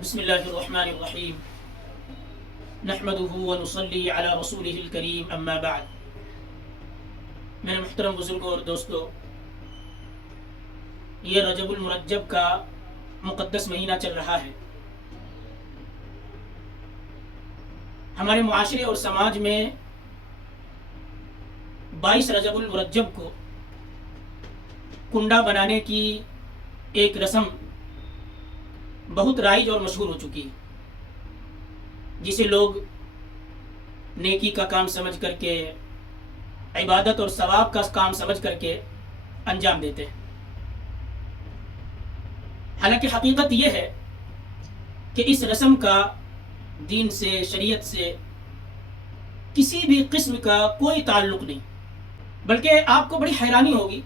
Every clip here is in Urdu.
بسم اللہ الرحمن الرحیم نحمده ونصلی علی رسولہ الکریم اما بعد. میرے محترم بزرگوں اور دوستو، یہ رجب المرجب کا مقدس مہینہ چل رہا ہے. ہمارے معاشرے اور سماج میں 22 رجب المرجب کو کنڈا بنانے کی ایک رسم بہت رائج اور مشہور ہو چکی ہے، جسے لوگ نیکی کا کام سمجھ کر کے، عبادت اور ثواب کا کام سمجھ کر کے انجام دیتے ہیں. حالانکہ حقیقت یہ ہے کہ اس رسم کا دین سے، شریعت سے کسی بھی قسم کا کوئی تعلق نہیں. بلکہ آپ کو بڑی حیرانی ہوگی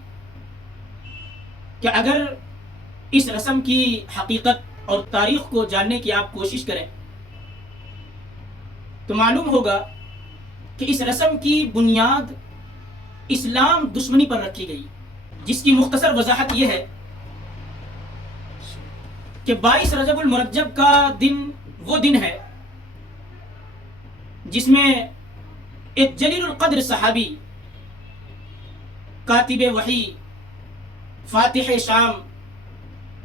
کہ اگر اس رسم کی حقیقت اور تاریخ کو جاننے کی آپ کوشش کریں تو معلوم ہوگا کہ اس رسم کی بنیاد اسلام دشمنی پر رکھی گئی، جس کی مختصر وضاحت یہ ہے کہ 22 رجب المرجب کا دن وہ دن ہے جس میں ایک جلیل القدر صحابی، کاتب وحی، فاتح شام،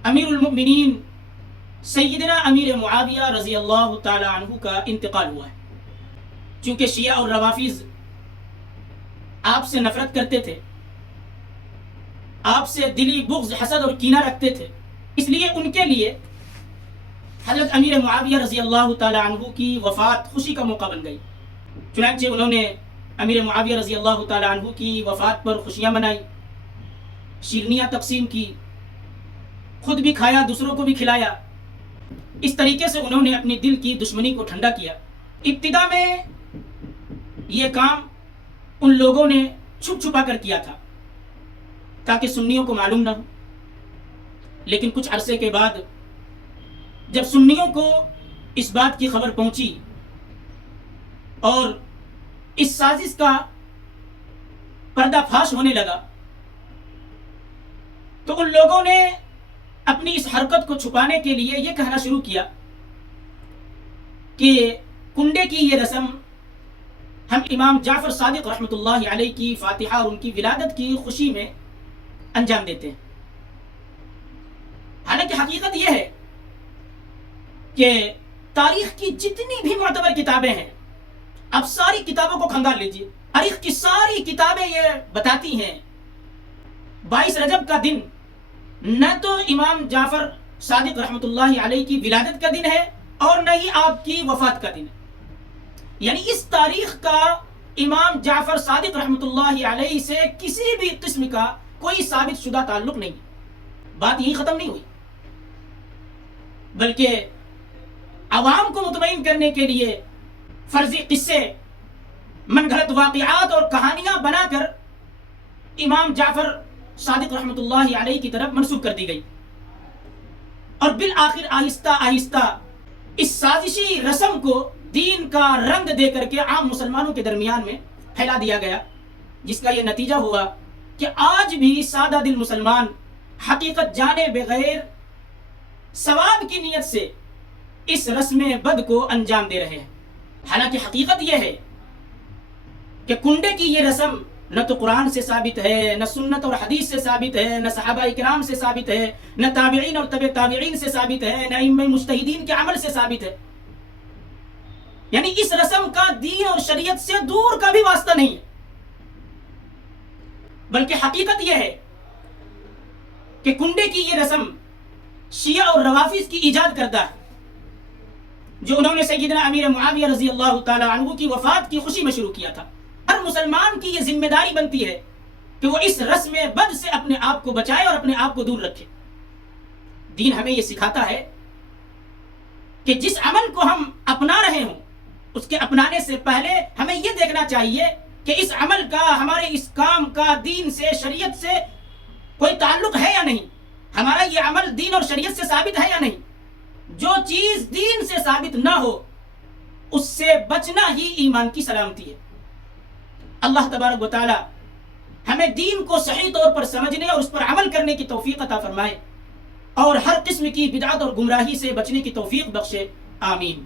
امیر المؤمنین سیدنا امیر معاویہ رضی اللہ تعالی عنہ کا انتقال ہوا ہے. چونکہ شیعہ اور روافض آپ سے نفرت کرتے تھے، آپ سے دلی بغض، حسد اور کینہ رکھتے تھے، اس لیے ان کے لیے حضرت امیر معاویہ رضی اللہ تعالی عنہ کی وفات خوشی کا موقع بن گئی. چنانچہ انہوں نے امیر معاویہ رضی اللہ تعالی عنہ کی وفات پر خوشیاں منائی، شیرنیاں تقسیم کی، خود بھی کھایا، دوسروں کو بھی کھلایا. اس طریقے سے انہوں نے اپنی دل کی دشمنی کو ٹھنڈا کیا. ابتدا میں یہ کام ان لوگوں نے چھپ چھپا کر کیا تھا تاکہ سنیوں کو معلوم نہ ہو، لیکن کچھ عرصے کے بعد جب سنیوں کو اس بات کی خبر پہنچی اور اس سازش کا پردہ فاش ہونے لگا تو ان لوگوں نے اپنی اس حرکت کو چھپانے کے لیے یہ کہنا شروع کیا کہ کنڈے کی یہ رسم ہم امام جعفر صادق رحمۃ اللہ علیہ کی فاتحہ اور ان کی ولادت کی خوشی میں انجام دیتے ہیں. حالانکہ حقیقت یہ ہے کہ تاریخ کی جتنی بھی معتبر کتابیں ہیں، اب ساری کتابوں کو کھنگال لیجیے، تاریخ کی ساری کتابیں یہ بتاتی ہیں 22 رجب کا دن نہ تو امام جعفر صادق رحمۃ اللہ علیہ کی ولادت کا دن ہے اور نہ ہی آپ کی وفات کا دن ہے. یعنی اس تاریخ کا امام جعفر صادق رحمۃ اللہ علیہ سے کسی بھی قسم کا کوئی ثابت شدہ تعلق نہیں. بات یہی ختم نہیں ہوئی، بلکہ عوام کو مطمئن کرنے کے لیے فرضی قصے، من گھڑت واقعات اور کہانیاں بنا کر امام جعفر صادق رحمۃ اللہ علیہ کی طرف منسوب کر دی گئی، اور بالآخر آہستہ آہستہ اس سازشی رسم کو دین کا رنگ دے کر کے عام مسلمانوں کے درمیان میں پھیلا دیا گیا، جس کا یہ نتیجہ ہوا کہ آج بھی سادہ دل مسلمان حقیقت جانے بغیر ثواب کی نیت سے اس رسم بد کو انجام دے رہے ہیں. حالانکہ حقیقت یہ ہے کہ کنڈے کی یہ رسم نہ تو قرآن سے ثابت ہے، نہ سنت اور حدیث سے ثابت ہے، نہ صحابہ کرام سے ثابت ہے، نہ تابعین اور تبع تابعین سے ثابت ہے، نہ ائمہ مجتہدین کے عمل سے ثابت ہے. یعنی اس رسم کا دین اور شریعت سے دور کا بھی واسطہ نہیں ہے. بلکہ حقیقت یہ ہے کہ کنڈے کی یہ رسم شیعہ اور روافض کی ایجاد کردہ ہے، جو انہوں نے سیدنا امیر معاویہ رضی اللہ تعالی عنہ کی وفات کی خوشی میں شروع کیا تھا. ہر مسلمان کی یہ ذمہ داری بنتی ہے کہ وہ اس رسم بد سے اپنے آپ کو بچائے اور اپنے آپ کو دور رکھے. دین ہمیں یہ سکھاتا ہے کہ جس عمل کو ہم اپنا رہے ہوں اس کے اپنانے سے پہلے ہمیں یہ دیکھنا چاہیے کہ اس عمل کا، ہمارے اس کام کا دین سے، شریعت سے کوئی تعلق ہے یا نہیں، ہمارا یہ عمل دین اور شریعت سے ثابت ہے یا نہیں. جو چیز دین سے ثابت نہ ہو اس سے بچنا ہی ایمان کی سلامتی ہے. اللہ تبارک و تعالی ہمیں دین کو صحیح طور پر سمجھنے اور اس پر عمل کرنے کی توفیق عطا فرمائے. اور ہر قسم کی بدعت اور گمراہی سے بچنے کی توفیق بخشے، آمین۔